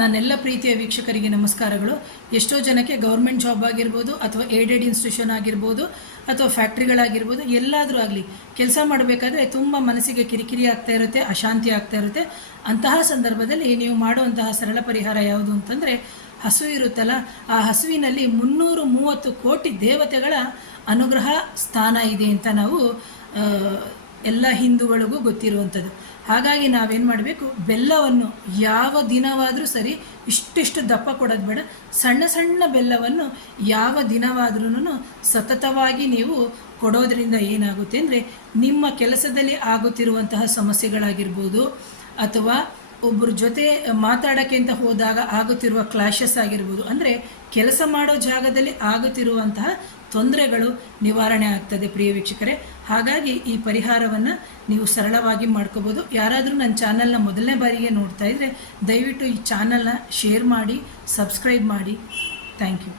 ನನ್ನೆಲ್ಲ ಪ್ರೀತಿಯ ವೀಕ್ಷಕರಿಗೆ ನಮಸ್ಕಾರಗಳು. ಎಷ್ಟೋ ಜನಕ್ಕೆ ಗೌರ್ಮೆಂಟ್ ಜಾಬ್ ಆಗಿರ್ಬೋದು ಅಥವಾ ಏಡೆಡ್ ಇನ್ಸ್ಟಿಟ್ಯೂಷನ್ ಆಗಿರ್ಬೋದು ಅಥವಾ ಫ್ಯಾಕ್ಟ್ರಿಗಳಾಗಿರ್ಬೋದು, ಎಲ್ಲಾದರೂ ಆಗಲಿ ಕೆಲಸ ಮಾಡಬೇಕಾದ್ರೆ ತುಂಬ ಮನಸ್ಸಿಗೆ ಕಿರಿಕಿರಿ ಆಗ್ತಾ ಇರುತ್ತೆ, ಅಶಾಂತಿ ಆಗ್ತಾ ಇರುತ್ತೆ. ಅಂತಹ ಸಂದರ್ಭದಲ್ಲಿ ನೀವು ಮಾಡುವಂತಹ ಸರಳ ಪರಿಹಾರ ಯಾವುದು ಅಂತಂದರೆ, ಹಸು ಇರುತ್ತಲ್ಲ, ಆ ಹಸುವಿನಲ್ಲಿ 330 ಕೋಟಿ ದೇವತೆಗಳ ಅನುಗ್ರಹ ಸ್ಥಾನ ಇದೆ ಅಂತ ನಾವು ಎಲ್ಲ ಹಿಂದೂಗಳಿಗೂ ಗೊತ್ತಿರುವಂಥದ್ದು. ಹಾಗಾಗಿ ನಾವೇನು ಮಾಡಬೇಕು, ಬೆಲ್ಲವನ್ನು ಯಾವ ದಿನವಾದರೂ ಸರಿ, ಇಷ್ಟಿಷ್ಟು ದಪ್ಪ ಕೊಡೋದು ಬೇಡ, ಸಣ್ಣ ಸಣ್ಣ ಬೆಲ್ಲವನ್ನು ಯಾವ ದಿನವಾದ್ರೂ ಸತತವಾಗಿ ನೀವು ಕೊಡೋದ್ರಿಂದ ಏನಾಗುತ್ತೆ ಅಂದರೆ, ನಿಮ್ಮ ಕೆಲಸದಲ್ಲಿ ಆಗುತ್ತಿರುವಂತಹ ಸಮಸ್ಯೆಗಳಾಗಿರ್ಬೋದು ಅಥವಾ ಒಬ್ಬರ ಜೊತೆ ಮಾತಾಡೋಕ್ಕೆ ಅಂತ ಹೋದಾಗ ಆಗುತ್ತಿರುವ ಕ್ಲಾಶಸ್ ಆಗಿರ್ಬೋದು, ಅಂದರೆ ಕೆಲಸ ಮಾಡೋ ಜಾಗದಲ್ಲಿ ಆಗುತ್ತಿರುವಂತಹ ತೊಂದರೆಗಳು ನಿವಾರಣೆ ಆಗ್ತದೆ ಪ್ರಿಯ ವೀಕ್ಷಕರೇ. ಹಾಗಾಗಿ ಈ ಪರಿಹಾರವನ್ನು ನೀವು ಸರಳವಾಗಿ ಮಾಡ್ಕೋಬೋದು. ಯಾರಾದರೂ ನನ್ನ ಚಾನಲ್ನ ಮೊದಲನೇ ಬಾರಿಗೆ ನೋಡ್ತಾ ಇದ್ದರೆ ದಯವಿಟ್ಟು ಈ ಚಾನಲ್ನ ಶೇರ್ ಮಾಡಿ, ಸಬ್ಸ್ಕ್ರೈಬ್ ಮಾಡಿ. Thank you.